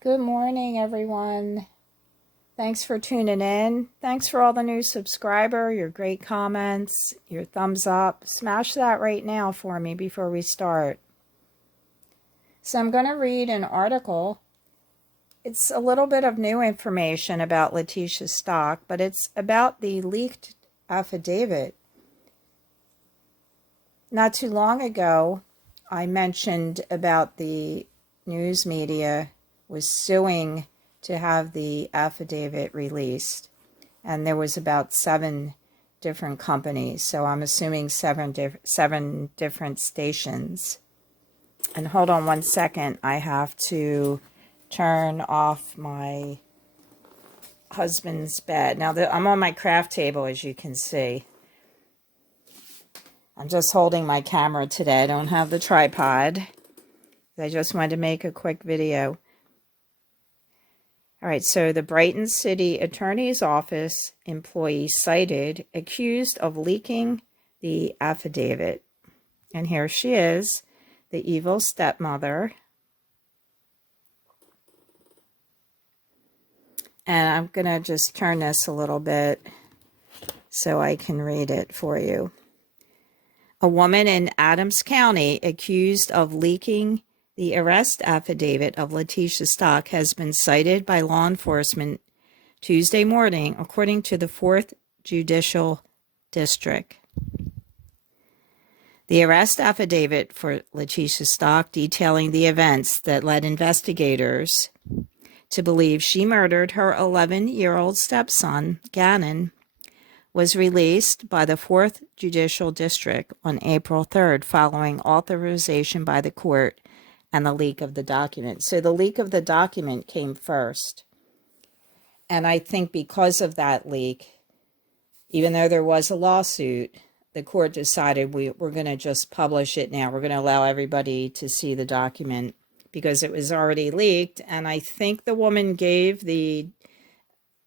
Good morning, everyone. Thanks for tuning in. Thanks for all the new subscriber, your great comments, your thumbs up. Smash that right now for me before we start. So I'm going to read an article. It's a little bit of new information about Letecia Stauch, but it's about the leaked affidavit. Not too long ago, I mentioned about the news media was suing to have the affidavit released. And there was about 7 different companies. So I'm assuming 7 different stations. And hold on one second. I have to turn off my husband's bed. Now, I'm on my craft table, as you can see. I'm just holding my camera today. I don't have the tripod. I just wanted to make a quick video. All right, so the Brighton City Attorney's Office employee cited, accused of leaking the affidavit. And here she is, the evil stepmother. And I'm going to just turn this a little bit so I can read it for you. A woman in Adams County accused of leaking the arrest affidavit of Letecia Stauch has been cited by law enforcement Tuesday morning, according to the 4th Judicial District. The arrest affidavit for Letecia Stauch, detailing the events that led investigators to believe she murdered her 11-year-old stepson, Gannon, was released by the 4th Judicial District on April 3rd, following authorization by the court and the leak of the document. So the leak of the document came first. And I think because of that leak, even though there was a lawsuit, the court decided we're going to just publish it now. We're going to allow everybody to see the document because it was already leaked. And I think the woman gave the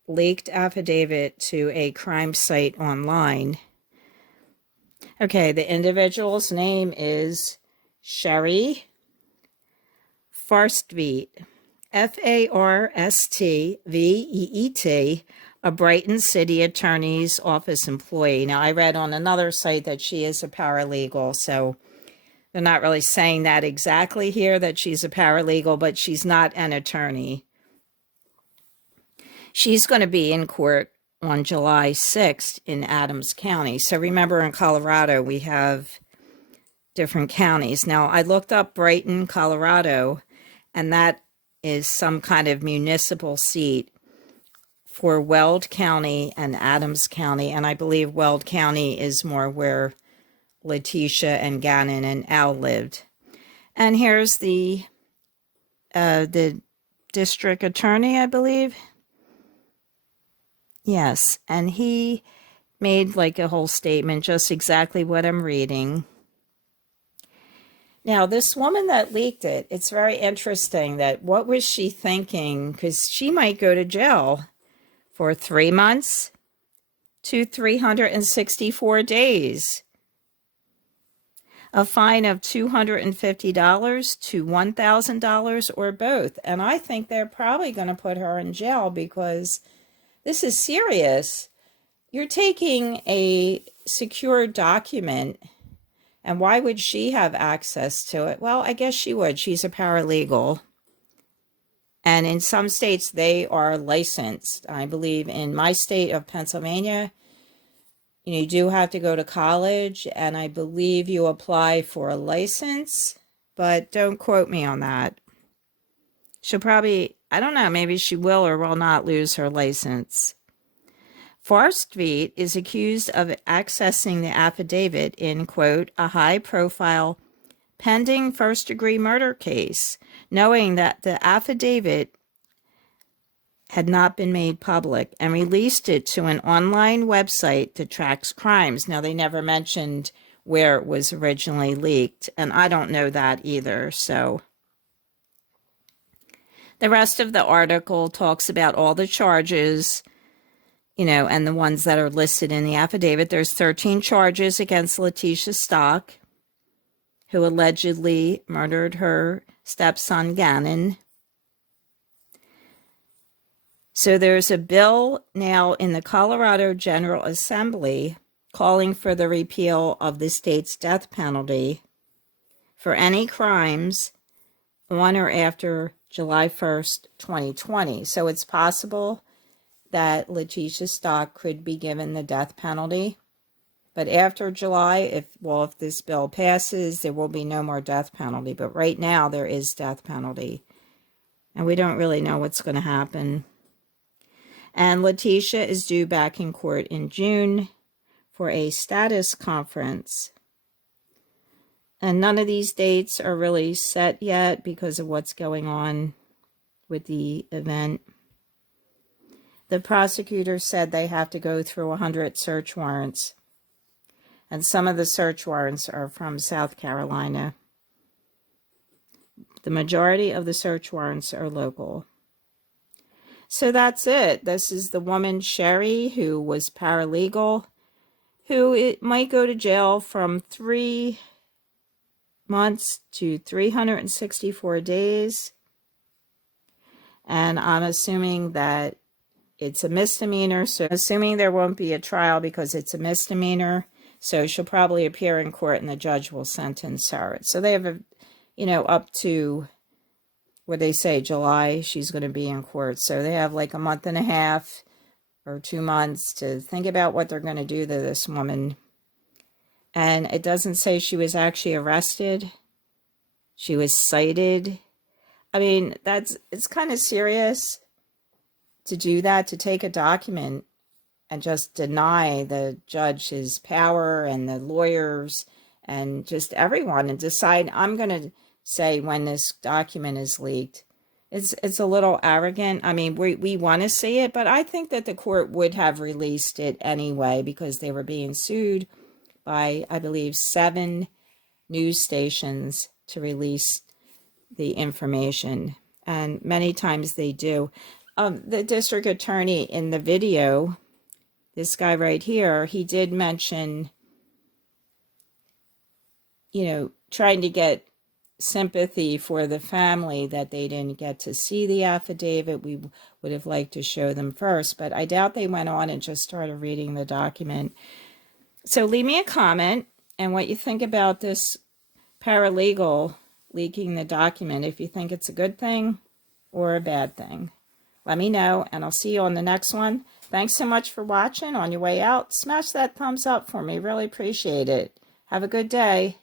leaked affidavit to a crime site online. Okay, the individual's name is Sherry Farstveet, Farstveet, a Brighton City Attorney's Office employee. Now, I read on another site that she is a paralegal, so they're not really saying that exactly here, that she's a paralegal, but she's not an attorney. She's going to be in court on July 6th in Adams County. So remember, in Colorado, we have different counties. Now, I looked up Brighton, Colorado, and that is some kind of municipal seat for Weld County and Adams County. And I believe Weld County is more where Letecia and Gannon and Al lived. And here's the district attorney, I believe. Yes, and he made like a whole statement, just exactly what I'm reading. Now, this woman that leaked it, it's very interesting that what was she thinking? Because she might go to jail for 3 months to 364 days. A fine of $250 to $1,000 or both. And I think they're probably going to put her in jail because this is serious. You're taking a secure document, and why would she have access to it? Well, I guess she would. She's a paralegal. And in some states, they are licensed. I believe in my state of Pennsylvania, you do have to go to college, and I believe you apply for a license, but don't quote me on that. She'll probably, I don't know, maybe she will or will not lose her license. Farstveet is accused of accessing the affidavit in, quote, a high-profile pending first-degree murder case, knowing that the affidavit had not been made public, and released it to an online website that tracks crimes. Now, they never mentioned where it was originally leaked, and I don't know that either, so. The rest of the article talks about all the charges, and the ones that are listed in the affidavit. There's 13 charges against Letecia Stauch, who allegedly murdered her stepson, Gannon. So there's a bill now in the Colorado General Assembly calling for the repeal of the state's death penalty for any crimes on or after July 1st, 2020. So it's possible that Letecia Stauch could be given the death penalty. But after July, if this bill passes, there will be no more death penalty. But right now, there is death penalty. And we don't really know what's going to happen. And Letecia is due back in court in June for a status conference. And none of these dates are really set yet because of what's going on with the event. The prosecutor said they have to go through 100 search warrants. And some of the search warrants are from South Carolina. The majority of the search warrants are local. So that's it. This is the woman, Sherry, who was paralegal, who might go to jail from 3 months to 364 days. And I'm assuming that it's a misdemeanor. So assuming there won't be a trial because it's a misdemeanor. So she'll probably appear in court and the judge will sentence her. So they have, up to, what they say, July, she's going to be in court. So they have like a month and a half or 2 months to think about what they're going to do to this woman. And it doesn't say she was actually arrested. She was cited. I mean, it's kind of serious to do that, to take a document and just deny the judge his power and the lawyers and just everyone and decide, I'm going to say when this document is leaked. It's a little arrogant. I mean, we want to see it, but I think that the court would have released it anyway because they were being sued by, I believe, 7 news stations to release the information. And many times they do. The district attorney in the video, this guy right here, he did mention, trying to get sympathy for the family that they didn't get to see the affidavit. We would have liked to show them first, but I doubt they went on and just started reading the document. So leave me a comment and what you think about this paralegal leaking the document, if you think it's a good thing or a bad thing. Let me know, and I'll see you on the next one. Thanks so much for watching. On your way out, smash that thumbs up for me. Really appreciate it. Have a good day.